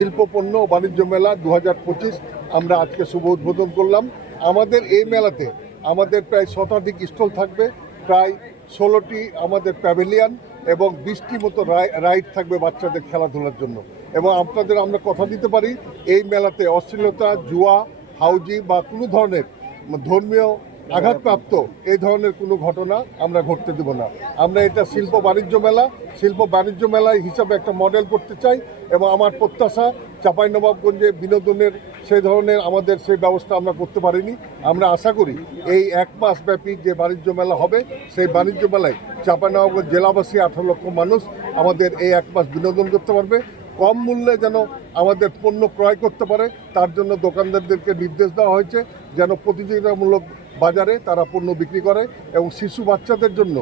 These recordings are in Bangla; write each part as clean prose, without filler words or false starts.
শিল্প পণ্য ও বাণিজ্য মেলা 2025 আমরা আজকে শুভ উদ্বোধন করলাম। আমাদের এই মেলাতে আমাদের প্রায় 100টি স্টল থাকবে, প্রায় 16টি আমাদের প্যাভিলিয়ন এবং 20টি মতো রাইড থাকবে বাচ্চাদের খেলাধুলার জন্য। এবং আপনাদের আমরা কথা দিতে পারি, এই মেলাতে অশ্লীলতা, জুয়া, হাউজি বা কোনো ধরনের ধর্মীয় আঘাতপ্রাপ্ত এই ধরনের কোনো ঘটনা আমরা ঘটতে দেব না। আমরা এটা শিল্প বাণিজ্য মেলা হিসাবে একটা মডেল করতে চাই এবং আমার প্রত্যাশা চাঁপাইনবাবগঞ্জে বিনোদনের সেই ধরনের আমাদের সেই ব্যবস্থা আমরা করতে পারিনি। আমরা আশা করি এই 1 মাস ব্যাপী যে বাণিজ্য মেলা হবে সেই বাণিজ্য মেলায় চাঁপাইনবাবগঞ্জ জেলাবাসী 18 লক্ষ মানুষ আমাদের এই 1 মাস বিনোদন করতে পারবে। কম মূল্যে যেন আমাদের পণ্য ক্রয় করতে পারে তার জন্য দোকানদারদেরকে নির্দেশ দেওয়া হয়েছে যেন প্রতিযোগিতামূলক বাজারে তারা পণ্য বিক্রি করে এবং শিশু বাচ্চাদের জন্য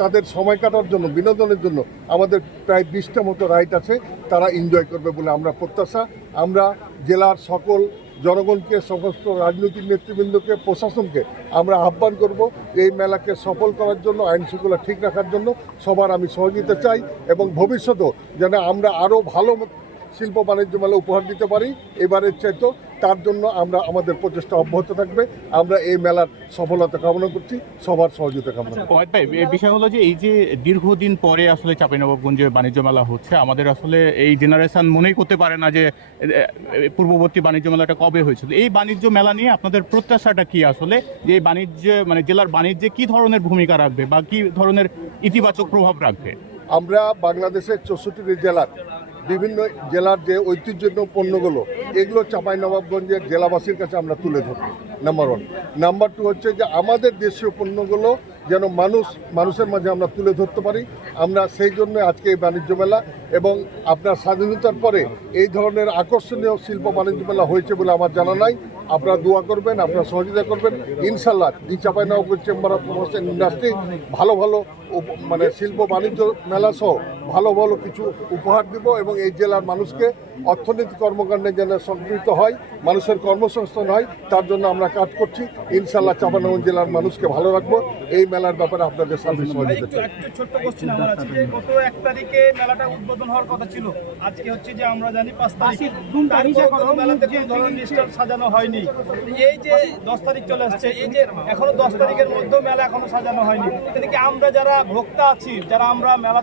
তাদের সময় কাটার জন্য বিনোদনের জন্য আমাদের প্রায় 20টা মতো রাইড আছে, তারা এনজয় করবে বলে আমরা প্রত্যাশা। আমরা জেলার সকল জনগণকে, সমস্ত রাজনৈতিক নেতৃবৃন্দকে, প্রশাসনকে আমরা আহ্বান করব এই মেলাকে সফল করার জন্য, আইন শৃঙ্খলা ঠিক রাখার জন্য সবার আমি সহযোগিতা চাই এবং ভবিষ্যতেও যেন আমরা আরও ভালো শিল্প বাণিজ্য মেলা উপহার দিতে পারি এবারের চাইতো, তার জন্য আমরা আমাদের প্রচেষ্টা অব্যাহত থাকবে। আমরা এই মেলার সফলতা কামনা করছি, সবার সহযোগিতা কামনা করছি। এই বিষয় হলো যে এই যে দীর্ঘদিন পরে আসলে চাঁপাইনবাবগঞ্জে বাণিজ্য মেলা হচ্ছে, আমাদের আসলে এই জেনারেশন মনেই করতে পারে না যে পূর্ববর্তী বাণিজ্য মেলাটা কবে হয়েছিল। এই বাণিজ্য মেলা নিয়ে আপনাদের প্রত্যাশাটা কি আসলে, যে এই বাণিজ্য জেলার বাণিজ্যে কি ধরনের ভূমিকা রাখবে বা কি ধরনের ইতিবাচক প্রভাব রাখবে? আমরা বাংলাদেশের 64টি জেলার বিভিন্ন জেলার যে ঐতিহ্যপূর্ণ পণ্যগুলো এগুলো চাঁপাইনবাবগঞ্জের জেলাবাসীর কাছে আমরা তুলে ধরব, নাম্বার 1। নাম্বার 2 হচ্ছে যে আমাদের দেশীয় পণ্যগুলো যেন মানুষের মাঝে আমরা তুলে ধরতে পারি। আমরা সেই জন্য আজকে এই বাণিজ্য মেলা এবং আপনার স্বাধীনতার পরে এই ধরনের আকর্ষণীয় শিল্প বাণিজ্য মেলা হয়েছে বলে আমার জানা নাই। আপনারা দোয়া করবেন, আপনারা সহযোগিতা করবেন। ইনশাল্লাহ the Chapainawabganj chamber of commerce and industry ভালো শিল্প বাণিজ্য মেলা সহ ভালো কিছু উপহার দিব এবং এই জেলার মানুষকে অর্থনৈতিক কর্মকাণ্ডে যেন সম্পৃক্ত হয়, মানুষের কর্মসংস্থান হয়, তার জন্য আমরা কাজ করছি। ইনশাল্লাহ চাঁপাইনবাবগঞ্জ জেলার মানুষকে ভালো রাখবো। এই মেলার ব্যাপারে আপনাদের সাথে সহযোগিতা চাই। ছোট্ট কোশ্চেন আমার আছে যে গত 1 তারিখে মেলাটা উদ্বোধন হওয়ার কথা ছিল, আজকে হচ্ছে যে আমরা জানি 5 তারিখ, মেলাতে কোনো ধরনের স্টল সাজানো হয়নি। এই যে 10 তারিখ চলে আসছে, এই যে এখনো 10 তারিখের মধ্যেও মেলা এখনো সাজানো হয়নি, এদিকে আমরা যারা ভোক্তা আছি, যারা আমরা মেলা